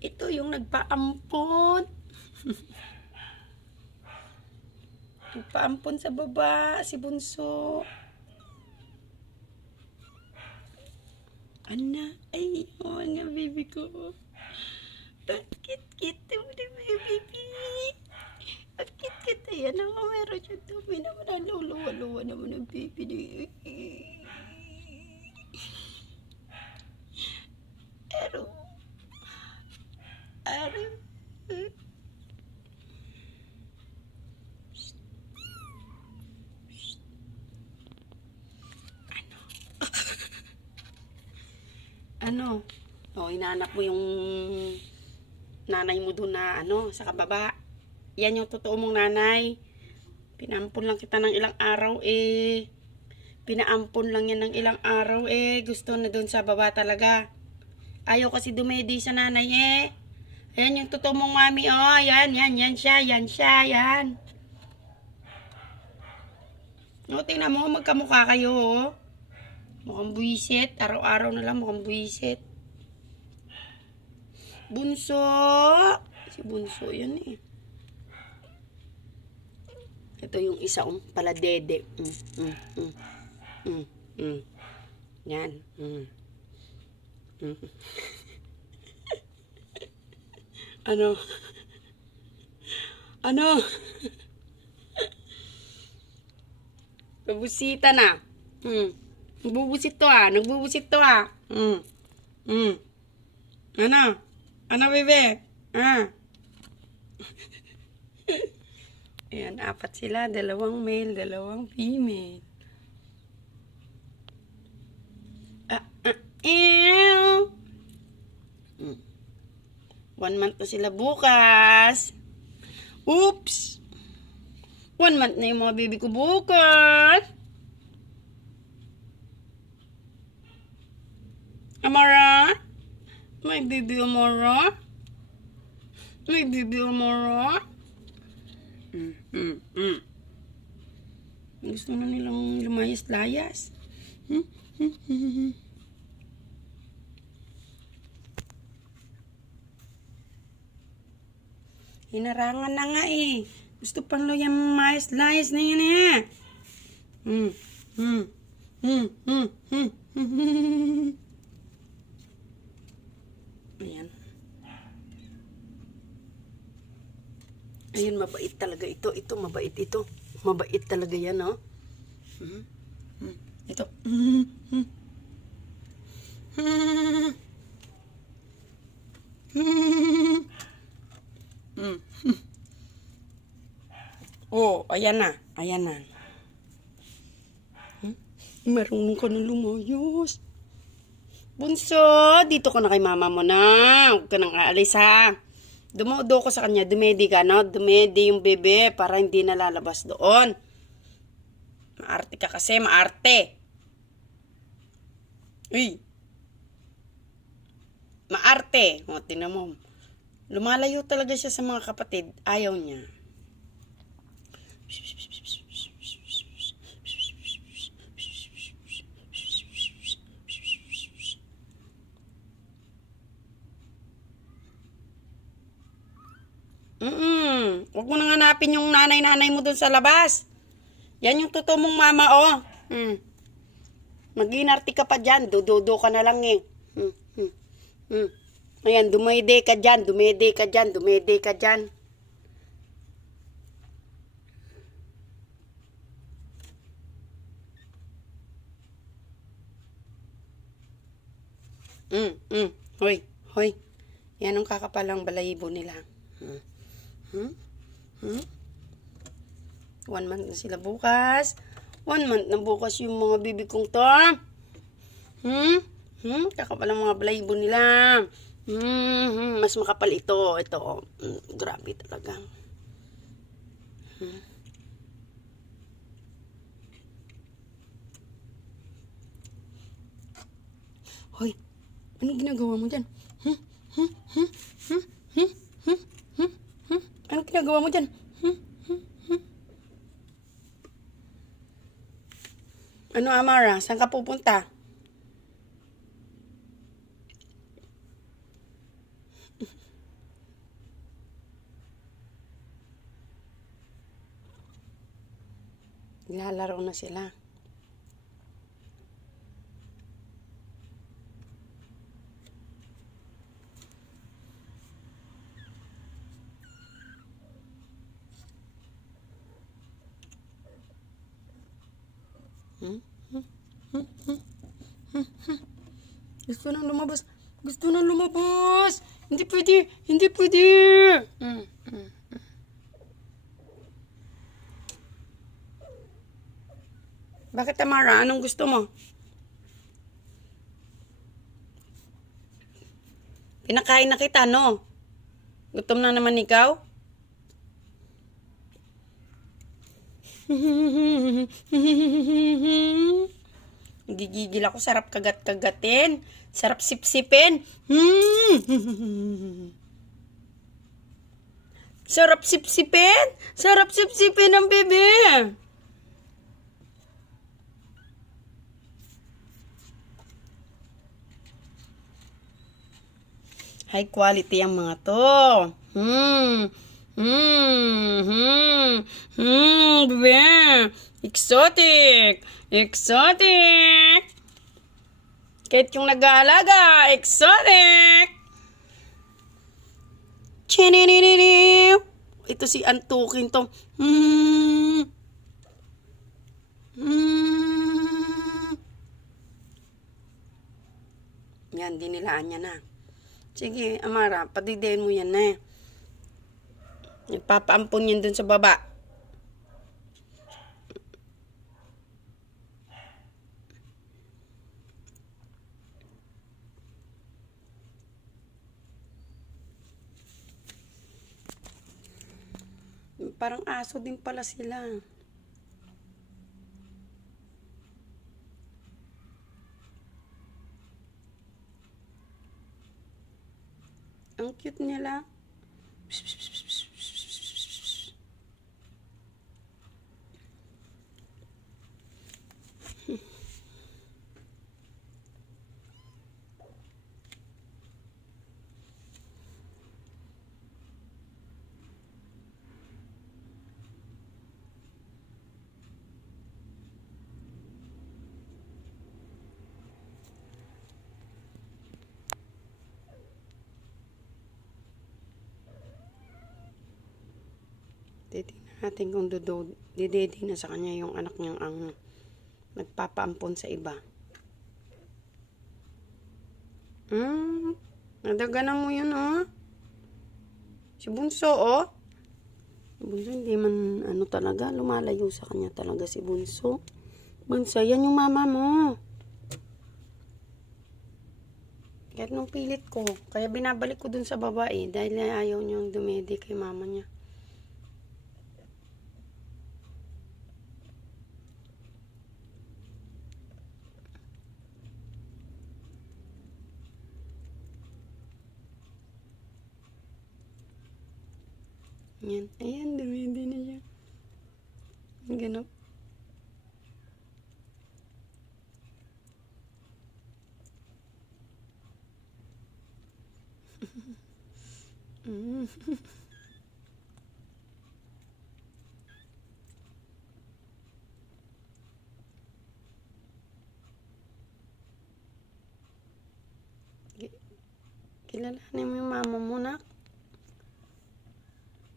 Ito yung nagpaampon. Nagpaampon sa baba, si Bunso. Ana, ay, oh nga, baby ko. Kit-kit mo na, baby. Kit-kit, ayan na nga, meron siya dumi naman. Luwa-luwa naman ang baby. Aro. Aro. Ano? O, inanak mo yung nanay mo doon na sa kababa. Yan yung totoo mong nanay. Pinampun lang kita ng ilang araw eh. Pinaampun lang yan ng ilang araw eh. Gusto na doon sa baba talaga. Ayaw kasi dumedi sa nanay eh. Ayan yung totoo mong mami oh. Yan siya. O, tingnan mo, magkamukha kayo oh. Mukhang buwisit. Araw-araw na lang mukhang buwisit. Bunso. Si Bunso yun eh. Ito yung isa paladede. Yan. Ano? Babusita na. Nagbubusit to ah. Ano, bebe? Ayan, 4 sila. 2 male, 2 female. Ew! 1 month na sila bukas. Oops! 1 month na yung mga baby ko bukas. Amara? My baby Amara? My baby Amara? Gusto na nilang lumayas-layas. Hinarangan na nga eh. Gusto pang lumayas-layas na yan eh. Ayan. Ayun, mabait talaga ito. Ito, mabait ito. Mabait talaga yan, oh. Ito. Oh, ayan na. Ayan na. Marunong ka na lumayos. Bunso, dito ka na kay mama mo na. Huwag ka nang aalis ha. Dumudo ko sa kanya, dumedi ka, no? Dumedi yung bebe para hindi nalalabas doon. Maarte ka kasi, maarte. Uy. Maarte. O, tingnan mo. Lumalayo talaga siya sa mga kapatid. Ayaw niya. Huwag mo nang hanapin yung nanay-nanay mo dun sa labas. Yan yung totoo mong mama, oh. Mag-inarte ka pa dyan. Dududo ka na lang eh. Ayan, dumede ka dyan. Hoy. Yan ang kakapalang balahibo nila. 1 month na sila bukas. 1 month na bukas yung mga bibi kong to. Kakapalang mga balahibo nila. Mas makapal ito. Ito. Grabe talaga. Hoy. Anong ginagawa mo dyan? Anong ginagawa mo dyan? Ano, Amara? Saan ka pupunta? Lalaro na sila. Gusto nang lumabas. Gusto nang lumabas. Hindi pwede. Hindi pwede. Bakit, Tamara? Anong gusto mo? Pinakain na kita, no? Gutom na naman ikaw? Gigigil ako. Sarap kagat-kagatin. Sarap sipsipin. Sarap sipsipin. Sarap sipsipin ng bebe. High quality ang mga to. Bebe. Exotic. Exotic. Kahit yung nag-aalaga, exotic. Chininininim. Ito si Antukin tong. Yan, dinilaan niya na. Sige, Amara, padidiin mo yan na. Nagpapaampon yan dun sa baba. Parang aso din pala sila. Ang cute nila. Titignan natin kung didedi na sa kanya yung anak niyang ang nagpapaampon sa iba. Nadaganan mo yun, oh. Si Bunso, oh. Si Bunso, hindi man, talaga, lumalayo sa kanya talaga si Bunso. Bunso, yan yung mama mo. Kahit nung pilit ko, kaya binabalik ko dun sa babae, dahil ayaw niyang dumedi kay mama niya. Yan. Ayan, dumidi na siya. Ganap. Kilalanin mo yung mama mo, nak.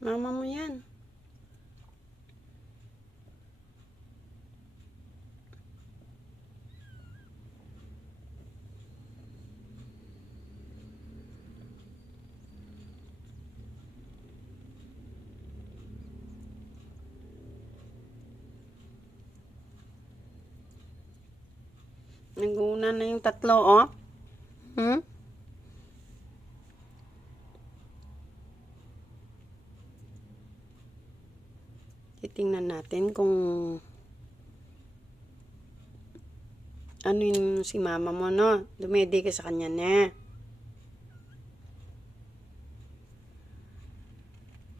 Mama mo yan. Nag-uuna na yung tatlo, oh. Titingnan natin kung ano yung si mama mo, no? Dumedi ka sa kanya, ne?